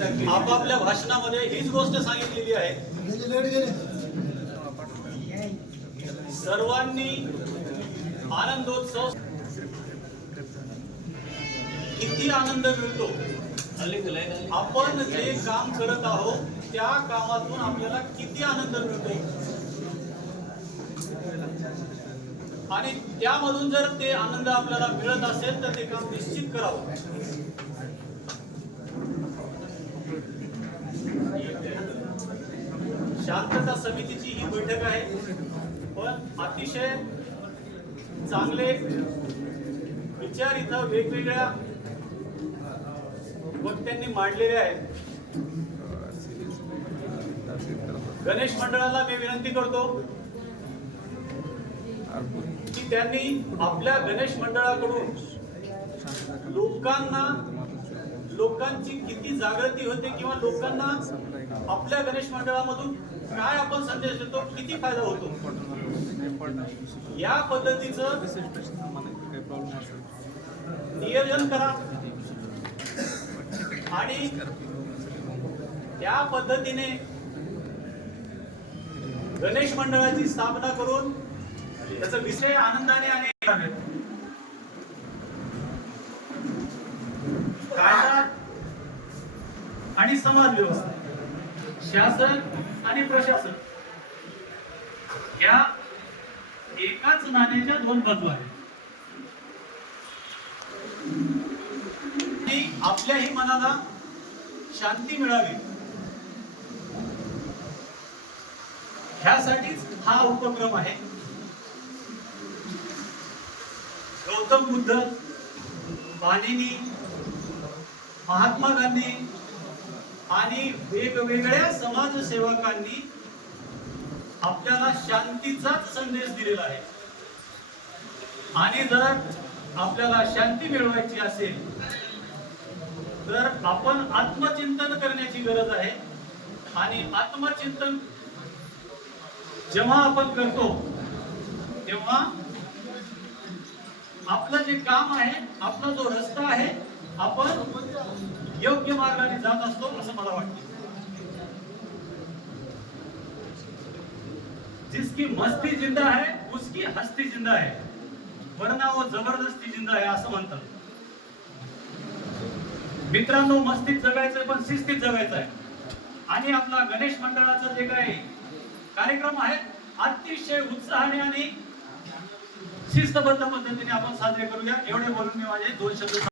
आपापल्या भाषणामध्ये हीच गोष्ट सांगितलेली आहे. सर्वांनी आनंदोत्सव किती आनंद मिळतो? आपण जे काम करत आहोत त्या कामातून आपल्याला किती आनंद मिळतो? आणि त्यामधून जर ते आनंद आपल्याला मिळत असेल तर ते काम निश्चित करावं. शांतता समितीची ही बैठक आहे. पण अतिशय चांगले विचार इथं वेगवेगळ्या वक्त्यांनी मांडलेले आहेत. गणेश मंडळाला मी विनंती करतो की त्यांनी आपल्या गणेश मंडळाकडून लोकांना लोकांची किती जागृती होते किंवा लोकांना आपल्या गणेश मंडळामधून काय आपण संदेश देतो किती फायदा होतो? या पद्धतीचं नियोजन करा. आणि त्या पद्धतीने गणेश मंडळाची स्थापना करून त्याचा विषय आनंदाने आणि कायदा आणि समाज व्यवस्था शासन आणि प्रशासन या एकाच नाण्याच्या दोन बाजू आहेत. आपल्याही मनाला शांती मिळावी. ह्यासाठीच हा उपक्रम आहे. गौतम बुद्ध मानिनी महात्मा गांधी आणि वेगवेगळ्या समाजसेवकांनी आपल्याला शांतीचाच संदेश दिलेला आहे. आणि जर आपल्याला शांती मिळवायची असेल तर आपण आत्मचिंतन करण्याची गरज आहे. आणि आत्मचिंतन जेव्हा आपण करतो तेव्हा आपलं जे काम आहे आपला जो रस्ता आहे आपण योग्य मार्गाने जात असतो असं मला वाटतं. जिसकी मस्ती जिंदा है उसकी हस्ती जिंदा है वरना वो जबरदस्ती जिंदा आहे असं म्हणतात. मित्रांनो मस्तीत जगायचंय पण शिस्तीत जगायचं आहे आणि आपला गणेश मंडळाचा जे काही कार्यक्रम आहे अतिशय उत्साहाने आणि शिस्तबद्ध पद्धतीने आपण साजरे करूया. एवढे बोलून मी माझे दोन शब्द